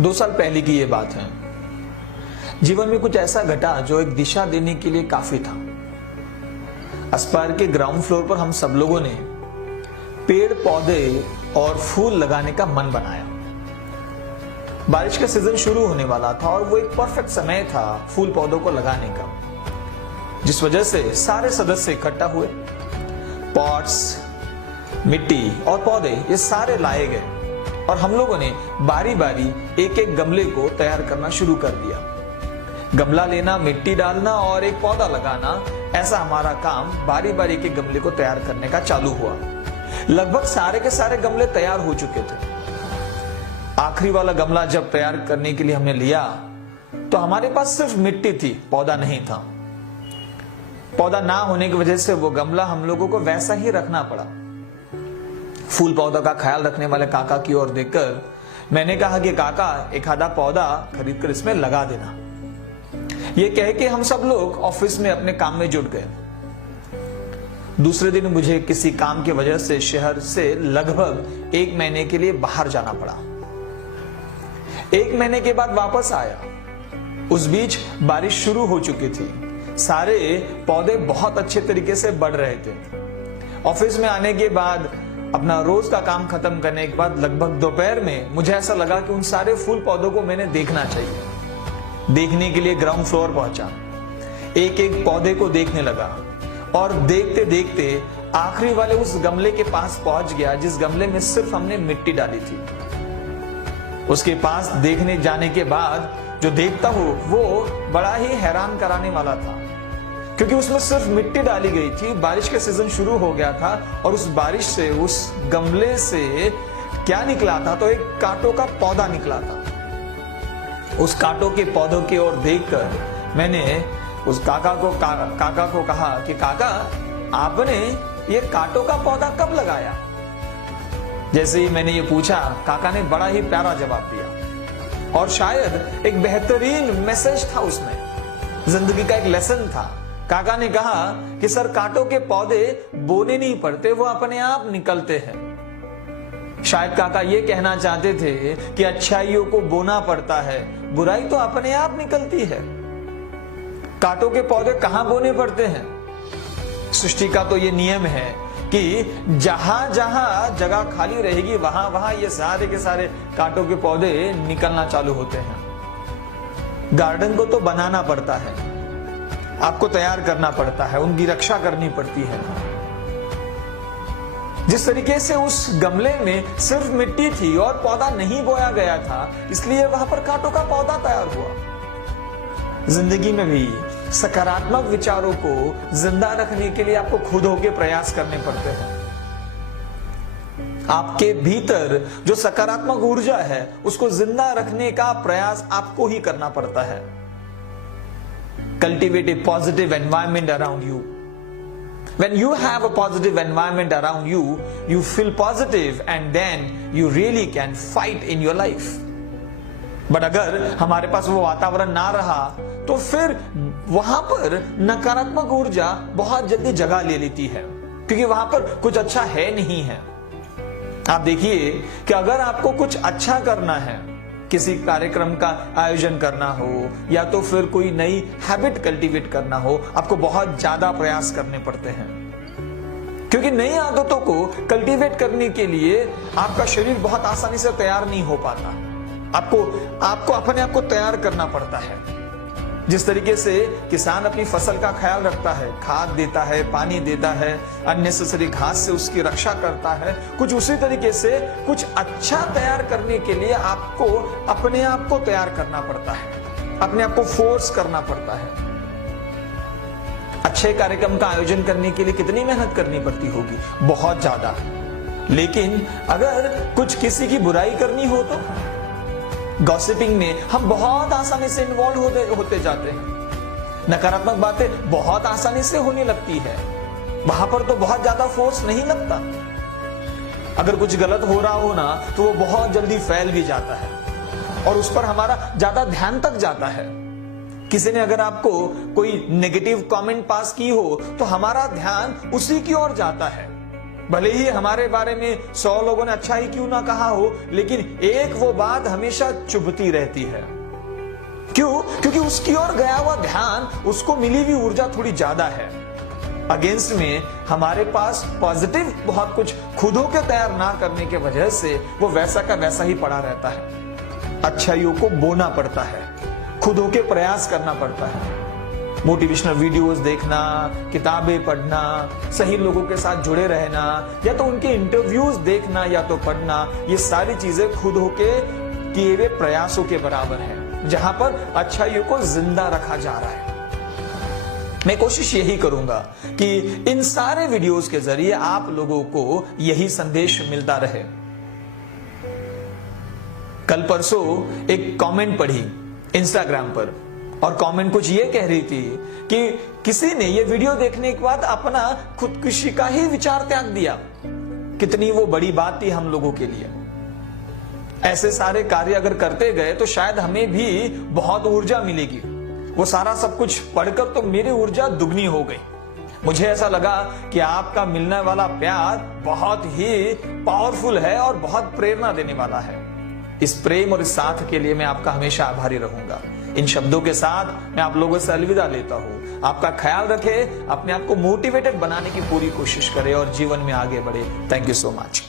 2 साल पहले की ये बात है। जीवन में कुछ ऐसा घटा जो एक दिशा देने के लिए काफी था। एस्पायर के ग्राउंड फ्लोर पर हम सब लोगों ने पेड़ पौधे और फूल लगाने का मन बनाया। बारिश का सीजन शुरू होने वाला था और वो एक परफेक्ट समय था फूल पौधों को लगाने का, जिस वजह से सारे सदस्य इकट्ठा हुए। पॉट्स, मिट्टी और पौधे ये सारे लाए गए और हम लोगों ने बारी बारी एक एक गमले को तैयार करना शुरू कर दिया। गमला लेना, मिट्टी डालना और एक पौधा लगाना, ऐसा हमारा काम बारी बारी एक एक गमले को तैयार करने का चालू हुआ। लगभग सारे के सारे गमले तैयार हो चुके थे। आखिरी वाला गमला जब तैयार करने के लिए हमने लिया तो हमारे पास सिर्फ मिट्टी थी, पौधा नहीं था। पौधा ना होने की वजह से वो गमला हम लोगों को वैसा ही रखना पड़ा। फूल पौधा का ख्याल रखने वाले काका की ओर देखकर मैंने कहा कि काका, एक आधा पौधा खरीद कर इसमें लगा देना। ये कह के हम सब लोग ऑफिस में अपने काम में जुट गए। दूसरे दिन मुझे किसी काम की वजह से शहर से लगभग 1 महीने के लिए बाहर जाना पड़ा। 1 महीने के बाद वापस आया। उस बीच बारिश शुरू हो चुकी थी। सारे पौधे बहुत अच्छे तरीके से बढ़ रहे थे। ऑफिस में आने के बाद अपना रोज का काम खत्म करने के बाद लगभग दोपहर में मुझे ऐसा लगा कि उन सारे फूल पौधों को मैंने देखना चाहिए। देखने के लिए ग्राउंड फ्लोर पहुंचा, एक एक पौधे को देखने लगा और देखते देखते आखिरी वाले उस गमले के पास पहुंच गया जिस गमले में सिर्फ हमने मिट्टी डाली थी। उसके पास देखने जाने के बाद जो देखता हूं वो बड़ा ही हैरान कराने वाला था, क्योंकि उसमें सिर्फ मिट्टी डाली गई थी। बारिश का सीजन शुरू हो गया था और उस बारिश से उस गमले से क्या निकला था, तो एक कांटों का पौधा निकला था। उस कांटों के पौधों की ओर देखकर मैंने उस काका को कहा कि काका, आपने ये कांटों का पौधा कब लगाया? जैसे ही मैंने ये पूछा, काका ने बड़ा ही प्यारा जवाब दिया और शायद एक बेहतरीन मैसेज था उसमें, जिंदगी का एक लेसन था। काका ने कहा कि सर, कांटों के पौधे बोने नहीं पड़ते, वो अपने आप निकलते हैं। शायद काका ये कहना चाहते थे कि अच्छाइयों को बोना पड़ता है, बुराई तो अपने आप निकलती है। कांटों के पौधे कहां बोने पड़ते हैं? सृष्टि का तो ये नियम है कि जहां जहां जगह खाली रहेगी वहां वहां ये सारे के सारे कांटों के पौधे निकलना चालू होते हैं। गार्डन को तो बनाना पड़ता है, आपको तैयार करना पड़ता है, उनकी रक्षा करनी पड़ती है। जिस तरीके से उस गमले में सिर्फ मिट्टी थी और पौधा नहीं बोया गया था, इसलिए वहां पर कांटों का पौधा तैयार हुआ। जिंदगी में भी सकारात्मक विचारों को जिंदा रखने के लिए आपको खुद होके प्रयास करने पड़ते हैं। आपके भीतर जो सकारात्मक ऊर्जा है उसको जिंदा रखने का प्रयास आपको ही करना पड़ता है। Cultivate a positive environment around you. When you have a positive environment around you, you feel positive and then you really can fight in your life. But अगर हमारे पास वो वातावरण ना रहा तो फिर वहां पर नकारात्मक ऊर्जा बहुत जल्दी जगह ले लेती है, क्योंकि वहां पर कुछ अच्छा है नहीं है। आप देखिए कि अगर आपको कुछ अच्छा करना है, किसी कार्यक्रम का आयोजन करना हो या तो फिर कोई नई हैबिट कल्टीवेट करना हो, आपको बहुत ज्यादा प्रयास करने पड़ते हैं, क्योंकि नई आदतों को कल्टीवेट करने के लिए आपका शरीर बहुत आसानी से तैयार नहीं हो पाता। आपको अपने आप को तैयार करना पड़ता है। जिस तरीके से किसान अपनी फसल का ख्याल रखता है, खाद देता है, पानी देता है, अननेसेसरी घास से उसकी रक्षा करता है, कुछ उसी तरीके से कुछ अच्छा तैयार करने के लिए आपको अपने आप को तैयार करना पड़ता है, अपने आप को फोर्स करना पड़ता है। अच्छे कार्यक्रम का आयोजन करने के लिए कितनी मेहनत करनी पड़ती होगी? बहुत ज्यादा। लेकिन अगर कुछ किसी की बुराई करनी हो तो गॉसिपिंग में हम बहुत आसानी से इन्वॉल्व होते जाते हैं। नकारात्मक बातें बहुत आसानी से होने लगती है, वहां पर तो बहुत ज्यादा फोर्स नहीं लगता। अगर कुछ गलत हो रहा हो ना तो वो बहुत जल्दी फैल भी जाता है और उस पर हमारा ज्यादा ध्यान तक जाता है। किसी ने अगर आपको कोई नेगेटिव कमेंट पास की हो तो हमारा ध्यान उसी की ओर जाता है। भले ही हमारे बारे में 100 लोगों ने अच्छा ही क्यों ना कहा हो, लेकिन एक वो बात हमेशा चुभती रहती है। क्यों? क्योंकि उसकी ओर गया हुआ ध्यान, उसको मिली हुई ऊर्जा थोड़ी ज्यादा है। अगेंस्ट में हमारे पास पॉजिटिव बहुत कुछ खुद होकर तैयार ना करने के वजह से वो वैसा का वैसा ही पड़ा रहता है। अच्छाइयों को बोना पड़ता है, खुद होकर प्रयास करना पड़ता है। मोटिवेशनल वीडियोस देखना, किताबें पढ़ना, सही लोगों के साथ जुड़े रहना, या तो उनके इंटरव्यूज देखना या तो पढ़ना, ये सारी चीजें खुद होके किए हुए प्रयासों के बराबर है, जहां पर अच्छाइयों को जिंदा रखा जा रहा है। मैं कोशिश यही करूंगा कि इन सारे वीडियोस के जरिए आप लोगों को यही संदेश मिलता रहे। कल परसों एक कमेंट पढ़ी इंस्टाग्राम पर, और कमेंट कुछ ये कह रही थी कि किसी ने ये वीडियो देखने के बाद अपना खुदकुशी का ही विचार त्याग दिया। कितनी वो बड़ी बात थी हम लोगों के लिए। ऐसे सारे कार्य अगर करते गए तो शायद हमें भी बहुत ऊर्जा मिलेगी। वो सारा सब कुछ पढ़कर तो मेरी ऊर्जा दुगनी हो गई। मुझे ऐसा लगा कि आपका मिलने वाला प्यार बहुत ही पावरफुल है और बहुत प्रेरणा देने वाला है। इस प्रेम और इस साथ के लिए मैं आपका हमेशा आभारी रहूंगा। इन शब्दों के साथ मैं आप लोगों से अलविदा लेता हूं। आपका ख्याल रखें, अपने आप को मोटिवेटेड बनाने की पूरी कोशिश करें और जीवन में आगे बढ़े। Thank you so much.